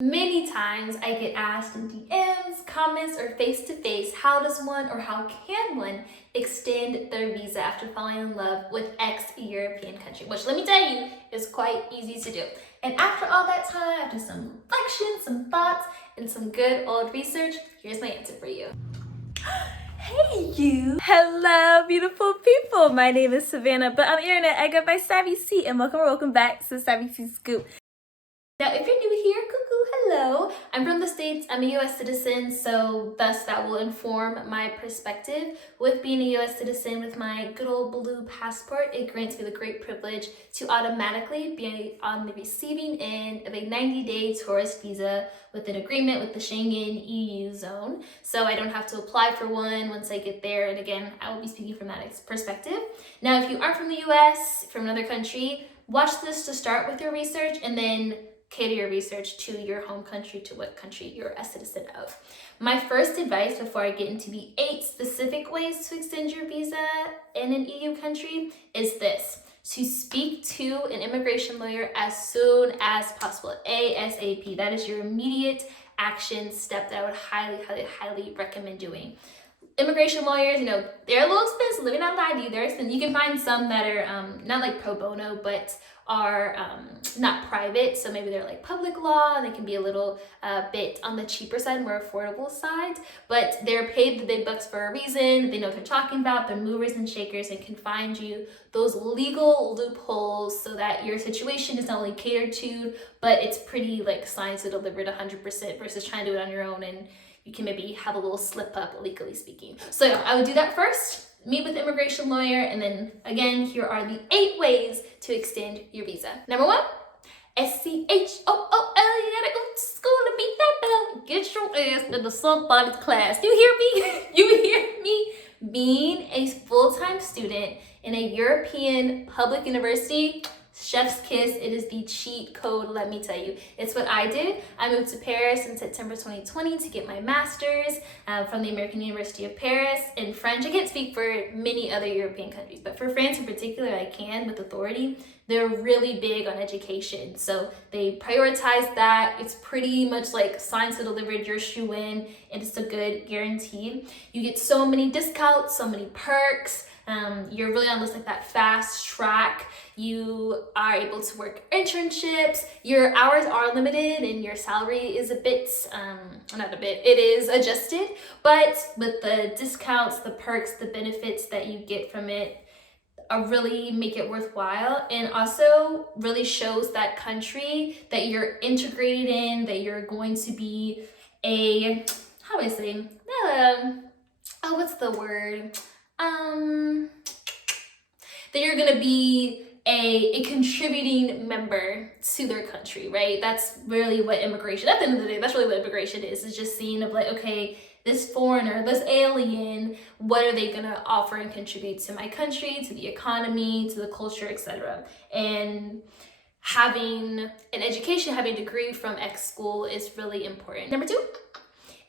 Many times I get asked in DMs, comments, or face-to-face, how does one or how can one extend their visa after falling in love with ex-European country? Which, let me tell you, is quite easy to do. And after all that time, after some reflection, some thoughts, and some good old research, here's my answer for you. Hey you! Hello beautiful people! My name is Savannah, but on the internet I go by Savvy C, and welcome back to Savvy C Scoop. Now, if you're new here, cuckoo, hello. I'm from the States. I'm a US citizen, so thus that will inform my perspective. With being a US citizen with my good old blue passport, it grants me the great privilege to automatically be on the receiving end of a 90-day tourist visa with an agreement with the Schengen EU zone. So I don't have to apply for one once I get there. And again, I will be speaking from that perspective. Now, if you aren't from the US, from another country, watch this to start with your research and then cater your research to your home country, to what country you're a citizen of. My first advice before I get into the 8 specific ways to extend your visa in an EU country is this: to speak to an immigration lawyer as soon as possible, ASAP. That is your immediate action step that I would highly recommend doing. Immigration lawyers, they're a little expensive. Let me not lie to you, they're expensive. You can find some that are not like pro bono, but are not private. So maybe they're like public law, and they can be a little bit on the cheaper side, more affordable side. But they're paid the big bucks for a reason. They know what they're talking about. They're movers and shakers and can find you those legal loopholes so that your situation is not only catered to, but it's pretty like signed to delivered 100% versus trying to do it on your own and you can maybe have a little slip up, legally speaking. So yeah, I would do that first, meet with an immigration lawyer, and then again, here are the 8 ways to extend your visa. Number 1, SCHOOL. You gotta go to school to beat that bell. Get your ass into somebody's class. You hear me? You hear me? Being a full-time student in a European public university, chef's kiss, it is the cheat code, let me tell you. It's what I did. I moved to Paris in September 2020 to get my master's from the American University of Paris in French. I can't speak for many other European countries, but for France in particular, I can with authority. They're really big on education, so they prioritize that. It's pretty much like signed to delivered, your shoe in, and it's a good guarantee. You get so many discounts, so many perks. You're really on this like that fast track. You are able to work internships. Your hours are limited and your salary is it is adjusted, but with the discounts, the perks, the benefits that you get from it, really make it worthwhile, and also really shows that country that you're integrated in, that you're going to be that you're gonna be a contributing member to their country, right? That's really what immigration, at the end of the day, that's really what immigration is. It's just seeing of like, okay, this foreigner, this alien, what are they gonna offer and contribute to my country, to the economy, to the culture, etc. And having an education, having a degree from X school is really important. Number 2,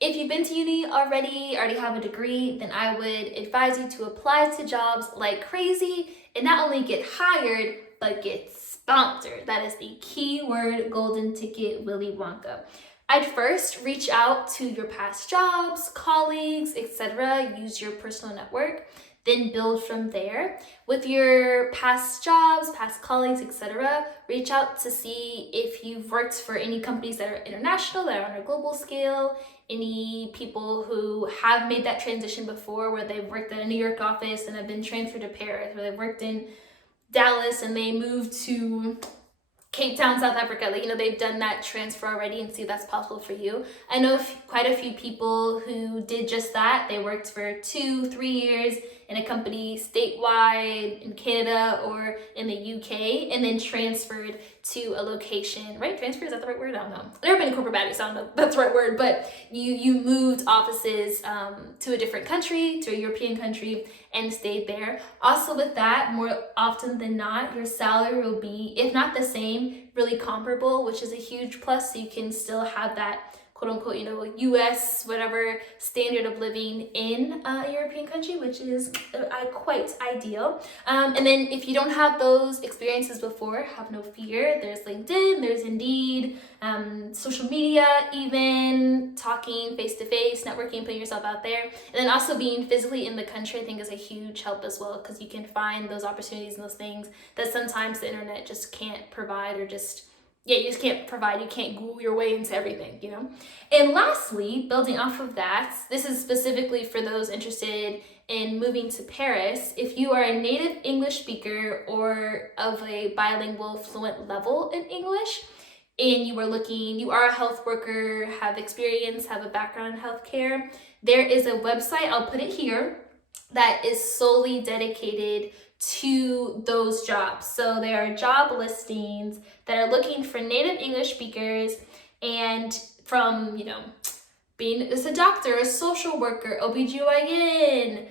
if you've been to uni already have a degree, then I would advise you to apply to jobs like crazy and not only get hired, but get sponsored. That is the key word, golden ticket, Willy Wonka. I'd first reach out to your past jobs, colleagues, etc. Use your personal network, then build from there. With your past jobs, past colleagues, etc., reach out to see if you've worked for any companies that are international, that are on a global scale, any people who have made that transition before, where they've worked at a New York office and have been transferred to Paris, where they've worked in Dallas and they moved to Cape Town, South Africa. They've done that transfer already, and see if that's possible for you. I know quite a few people who did just that. They worked for 2-3 years in a company statewide in Canada or in the UK, and then transferred to a location, right? Transfer, is that the right word? I don't know. I've never been a corporate baddie, so I don't know if that's the right word, but you moved offices to a different country, to a European country, and stayed there. Also with that, more often than not, your salary will be, if not the same, really comparable, which is a huge plus, so you can still have that quote unquote, US, whatever standard of living in a European country, which is quite ideal. And then if you don't have those experiences before, have no fear. There's LinkedIn, there's Indeed, social media, even talking face-to-face, networking, putting yourself out there. And then also being physically in the country, I think is a huge help as well, because you can find those opportunities and those things that sometimes the internet just can't provide, or you just can't provide. You can't Google your way into everything, And lastly, building off of that, this is specifically for those interested in moving to Paris. If you are a native English speaker or of a bilingual fluent level in English, and you are a health worker, have experience, have a background in healthcare, there is a website, I'll put it here, that is solely dedicated to those jobs. So there are job listings that are looking for native English speakers, and from, being as a doctor, a social worker, OBGYN,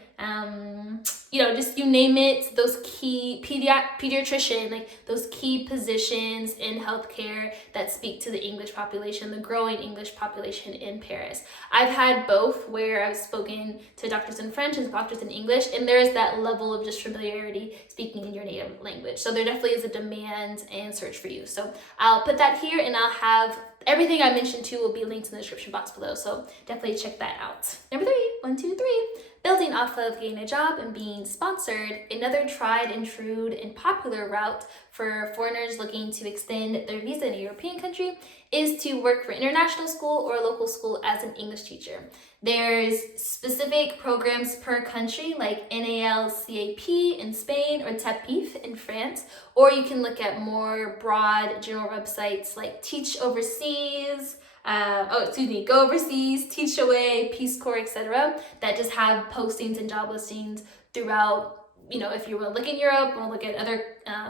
just you name it, those key pediatrician, those key positions in healthcare that speak to the English population, the growing English population in Paris. I've had both, where I've spoken to doctors in French and doctors in English, and there is that level of just familiarity speaking in your native language. So there definitely is a demand and search for you. So I'll put that here, and I'll have everything I mentioned too will be linked in the description box below, so definitely check that out. Number 3, building off of getting a job and being sponsored, another tried and true and popular route for foreigners looking to extend their visa in a European country is to work for international school or local school as an English teacher. There's specific programs per country, like NALCAP in Spain or TAPIF in France, or you can look at more broad general websites like Teach Overseas, Go Overseas, Teach Away, Peace Corps, etc. that just have postings and job listings throughout, if you want to look in Europe or look at other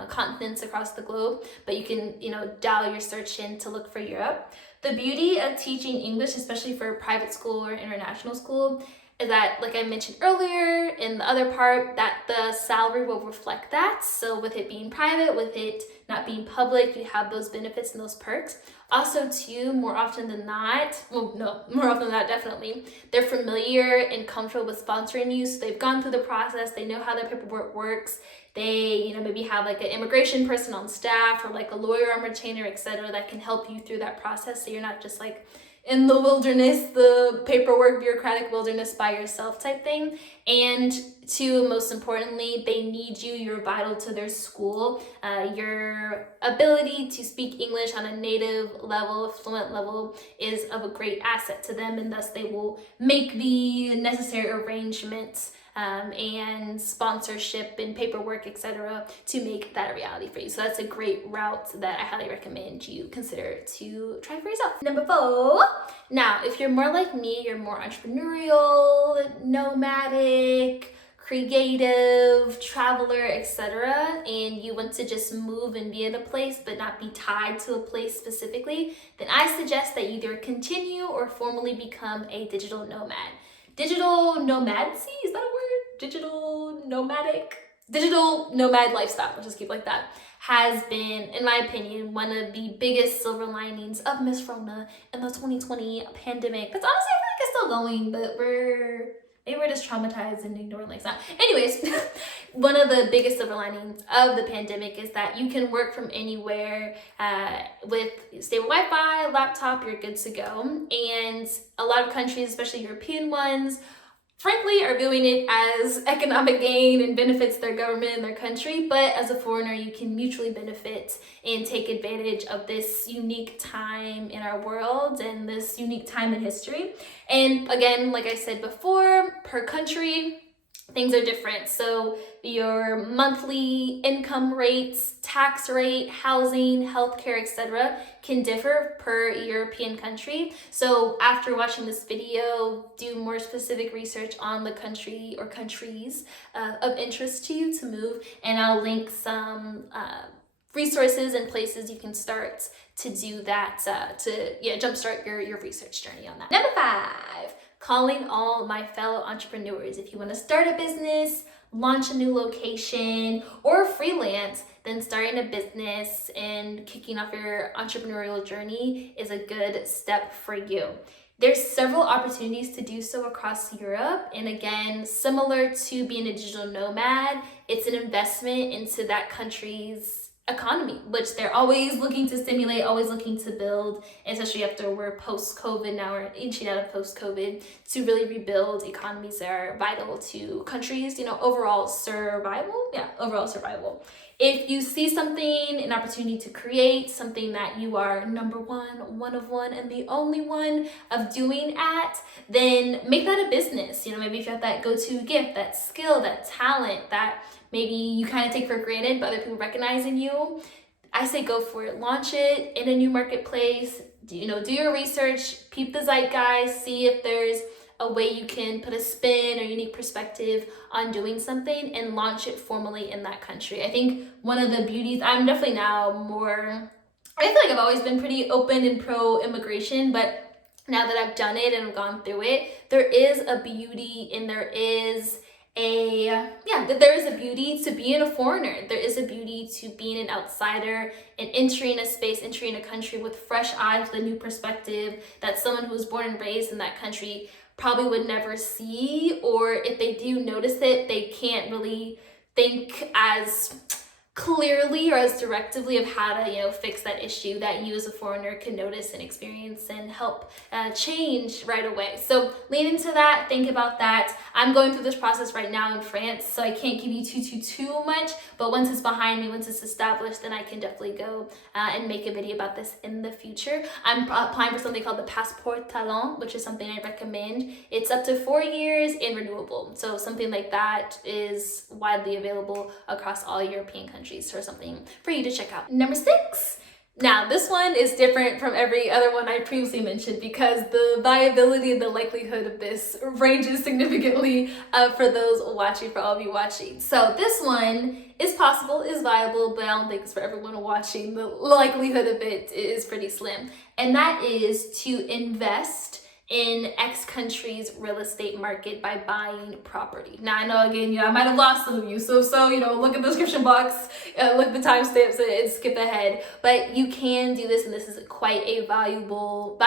continents across the globe, but you can, dial your search in to look for Europe. The beauty of teaching English, especially for private school or international school, is that, like I mentioned earlier in the other part, that the salary will reflect that. So with it being private, with it not being public, you have those benefits and those perks. Also too, more often than not, definitely, they're familiar and comfortable with sponsoring you. So they've gone through the process, they know how the paperwork works. They, maybe have an immigration person on staff, or a lawyer on retainer, etc., that can help you through that process. So you're not just in the wilderness, the paperwork, bureaucratic wilderness by yourself type thing. And two, most importantly, they need you. You're vital to their school. Your ability to speak English on a native level, fluent level, is of a great asset to them, and thus they will make the necessary arrangements and sponsorship and paperwork, etc., to make that a reality for you. So that's a great route that I highly recommend you consider to try for yourself. Number 4, now if you're more like me, you're more entrepreneurial, nomadic, creative, traveler, etc., and you want to just move and be in a place but not be tied to a place specifically, then I suggest that you either continue or formally become a digital nomad. Digital nomadcy, is that a word? Digital nomad lifestyle, let's just keep it like that, has been, in my opinion, one of the biggest silver linings of Miss Rona in the 2020 pandemic. That's honestly, I feel like it's still going, but maybe we're just traumatized and ignoring that. Anyways, one of the biggest silver linings of the pandemic is that you can work from anywhere with stable Wi-Fi, laptop, you're good to go. And a lot of countries, especially European ones, frankly, are viewing it as economic gain and benefits their government and their country, but as a foreigner, you can mutually benefit and take advantage of this unique time in our world and this unique time in history. And again, like I said before, per country, things are different. So your monthly income rates, tax rate, housing, healthcare, etc. can differ per European country. So after watching this video, do more specific research on the country or countries of interest to you to move, and I'll link some resources and places you can start to do that to jumpstart your research journey on that. Number 5, calling all my fellow entrepreneurs. If you want to start a business, launch a new location, or freelance, then starting a business and kicking off your entrepreneurial journey is a good step for you. There's several opportunities to do so across Europe. And again, similar to being a digital nomad, it's an investment into that country's economy, which they're always looking to stimulate, always looking to build, especially after we're post-COVID now, we're inching out of post-COVID, to really rebuild economies that are vital to countries, overall survival. If you see something, an opportunity to create something that you are number one of one, and the only one of doing at, then make that a business. Maybe if you have that go-to gift, that skill, that talent, that maybe you kind of take for granted, but other people recognize in you, I say go for it. Launch it in a new marketplace. Do your research, peep the zeitgeist, see if there's a way you can put a spin or unique perspective on doing something and launch it formally in that country. I think one of the beauties, I'm definitely now more, I feel like I've always been pretty open and pro-immigration, but now that I've done it and I've gone through it, there is a beauty and there is a beauty to being a foreigner. There is a beauty to being an outsider and entering a space, entering a country with fresh eyes, with a new perspective that someone who was born and raised in that country probably would never see, or if they do notice it, they can't really think as clearly or as directively of how to fix that issue that you as a foreigner can notice and experience and help change right away. So lean into that, think about that. I'm going through this process right now in France, so I can't give you too much, but once it's behind me, once it's established, then I can definitely go and make a video about this in the future. I'm applying for something called the Passeport Talent, which is something I recommend. It's up to 4 years and renewable, so something like that is widely available across all European countries, or something for you to check out. Number 6. Now, this one is different from every other one I previously mentioned because the viability and the likelihood of this ranges significantly for those watching, for all of you watching. So this one is possible, is viable, but I don't think it's for everyone watching. The likelihood of it is pretty slim. And that is to invest in X country's real estate market by buying property. Now, I know, again, I might have lost some of you. So look at the description box, look at the timestamps and skip ahead. But you can do this, and this is quite a valuable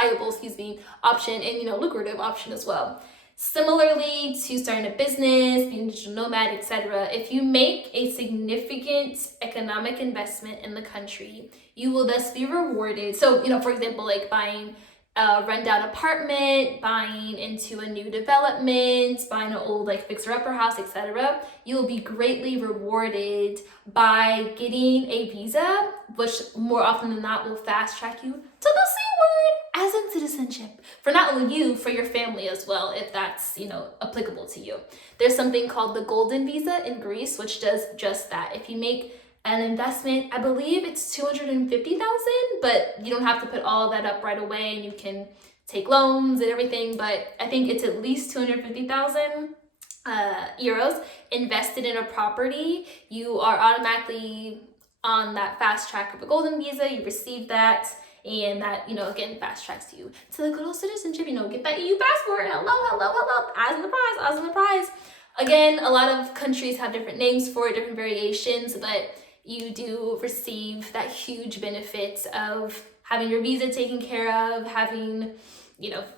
option and, lucrative option as well. Similarly to starting a business, being a digital nomad, etc., if you make a significant economic investment in the country, you will thus be rewarded. So, for example, like buying a rundown apartment, buying into a new development, buying an old fixer-upper house, etc., you will be greatly rewarded by getting a visa, which more often than not will fast track you to the C word, as in citizenship, for not only you, for your family as well, if that's applicable to you. There's something called the golden visa in Greece, which does just that. If you make an investment, I believe it's 250,000, but you don't have to put all of that up right away, and you can take loans and everything, but I think it's at least 250,000 euros invested in a property. You are automatically on that fast track of a golden visa. You receive that, and that, again, fast tracks you to the good old citizenship, get that EU passport. Hello, eyes on the prize. Again, a lot of countries have different names for it, different variations, but you do receive that huge benefit of having your visa taken care of, having,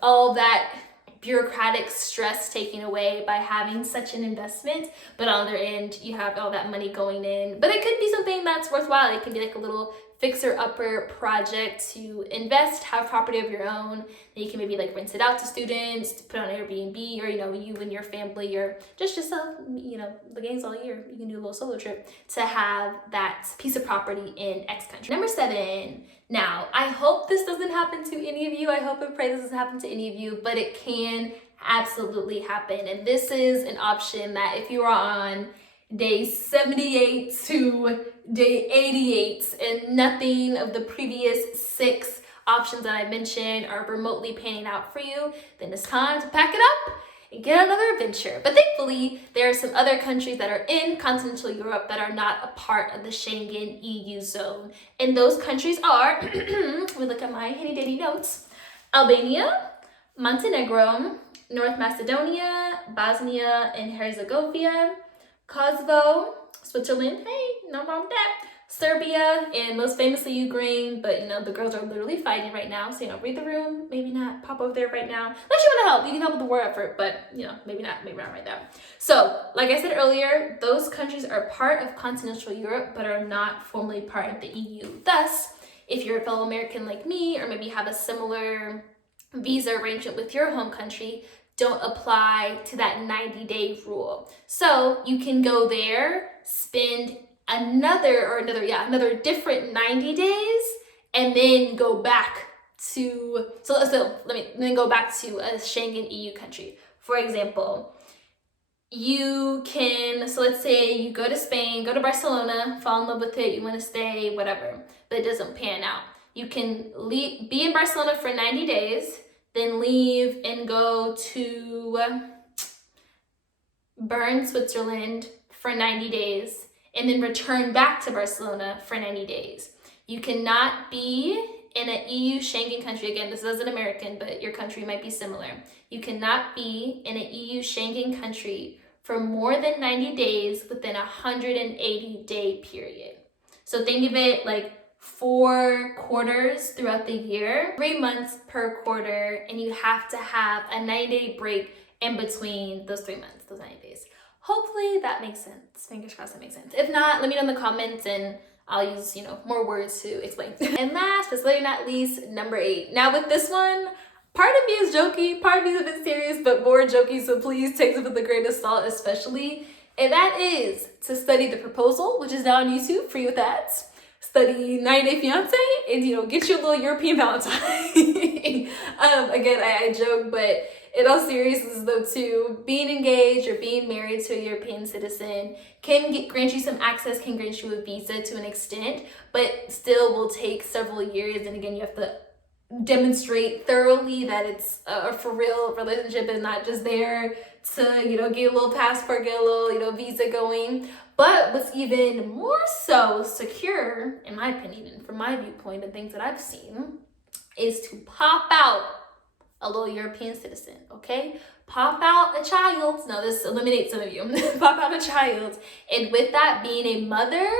all that bureaucratic stress taken away by having such an investment. But on the other end, you have all that money going in. But it could be something that's worthwhile. It can be like a little fixer-upper project to invest, have property of your own. Then you can maybe rent it out to students, to put on Airbnb, or you and your family, or just yourself, the game's all year. You can do a little solo trip to have that piece of property in X country. Number 7. Now, I hope this doesn't happen to any of you. I hope and pray this doesn't happen to any of you, but it can absolutely happen. And this is an option that if you are on day 78 to day 88 and nothing of the previous 6 options that I mentioned are remotely panning out for you, then it's time to pack it up and get another adventure. But thankfully, there are some other countries that are in continental Europe that are not a part of the Schengen EU zone. And those countries are, let me look at my handy-dandy notes, Albania, Montenegro, North Macedonia, Bosnia and Herzegovina, Kosovo, Switzerland, hey, no wrong with that, Serbia, and most famously Ukraine, but the girls are literally fighting right now, so read the room, maybe not pop over there right now. Unless you want to help, you can help with the war effort, but maybe not right now. So, like I said earlier, those countries are part of continental Europe, but are not formally part of the EU. Thus, if you're a fellow American like me, or maybe have a similar visa arrangement with your home country, don't apply to that 90-day rule. So you can go there, spend another different 90 days, and then go back to, then go back to a Schengen EU country. For example, you can, so let's say you go to Spain, go to Barcelona, fall in love with it, you want to stay, whatever, but it doesn't pan out. You can be in Barcelona for 90 days, then leave and go to Bern, Switzerland for 90 days, and then return back to Barcelona for 90 days. You cannot be in an EU Schengen country. Again, this is an American, but your country might be similar. You cannot be in an EU Schengen country for more than 90 days within a 180-day period. So think of it like 4 quarters throughout the year, 3 months per quarter, and you have to have a 90-day break in between those 3 months, those 90 days. Hopefully that makes sense. Fingers crossed that makes sense. If not, let me know in the comments and I'll use, more words to explain. And last, but certainly not least, number 8. Now with this one, part of me is jokey, part of me is a bit serious, but more jokey, so please take it with a grain of salt especially. And that is to study the proposal, which is now on YouTube, free with ads. Study 90 Day Fiance, and get you a little European Valentine. Again, I joke, but in all seriousness though too, being engaged or being married to a European citizen can grant you some access, can grant you a visa to an extent, but still will take several years. And again, you have to demonstrate thoroughly that it's a for real relationship and not just there to, get a little passport, get a little, visa going. But what's even more so secure, in my opinion, and from my viewpoint and things that I've seen, is to pop out a little European citizen, okay? Pop out a child. No, this eliminates some of you. Pop out a child. And with that, being a mother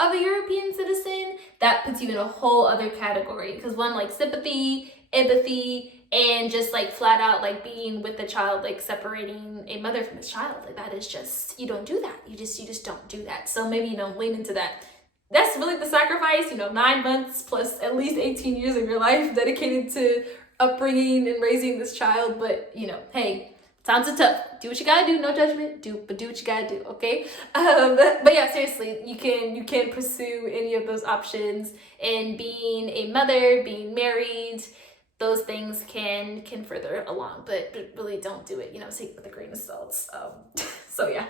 of a European citizen, that puts you in a whole other category. Because one, like sympathy, empathy, and just like flat out like being with the child, like separating a mother from his child, like that is just, you don't do that. You just don't do that. So maybe, lean into that. That's really the sacrifice, 9 months plus at least 18 years of your life dedicated to upbringing and raising this child. But, hey, times are tough. Do what you gotta do, no judgment, but do what you gotta do, okay? But yeah, seriously, you can pursue any of those options, and being a mother, being married, those things can further along, but really don't do it, take it with a grain of salt. So yeah,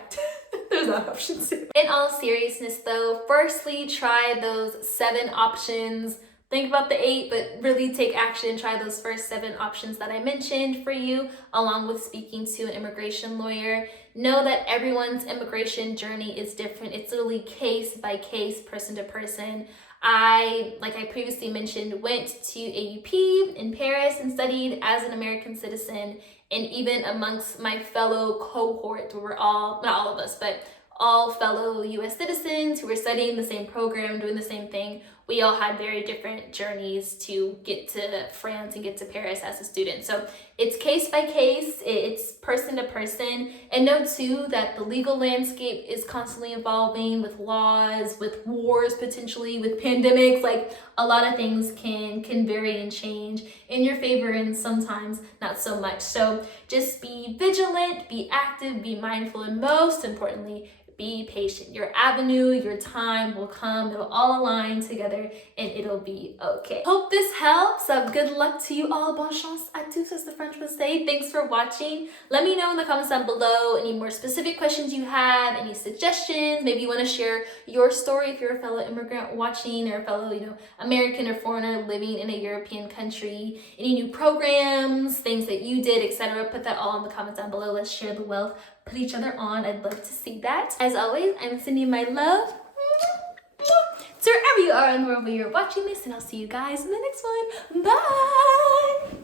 there's that option too. In all seriousness though, firstly, try those 7 options. Think about the 8, but really take action. Try those first 7 options that I mentioned for you, along with speaking to an immigration lawyer. Know that everyone's immigration journey is different. It's literally case by case, person to person. Like I previously mentioned, went to AUP in Paris and studied as an American citizen. And even amongst my fellow cohort, we're all, not all of us, but all fellow US citizens who were studying the same program, doing the same thing, we all had very different journeys to get to France and get to Paris as a student. So it's case by case, it's person to person. And know too that the legal landscape is constantly evolving with laws, with wars potentially, with pandemics. Like a lot of things can vary and change in your favor and sometimes not so much. So just be vigilant, be active, be mindful, and most importantly, be patient. Your avenue, your time will come. It'll all align together and it'll be okay. Hope this helps. Good luck to you all. Bonne chance à tous, as the French would say. Thanks for watching. Let me know in the comments down below any more specific questions you have, any suggestions. Maybe you want to share your story if you're a fellow immigrant watching, or a fellow, American or foreigner living in a European country. Any new programs, things that you did, etc. Put that all in the comments down below. Let's share the wealth. Put each other on. I'd love to see that. As always, I'm sending my love to wherever you are in the world where you're watching this, and I'll see you guys in the next one. Bye!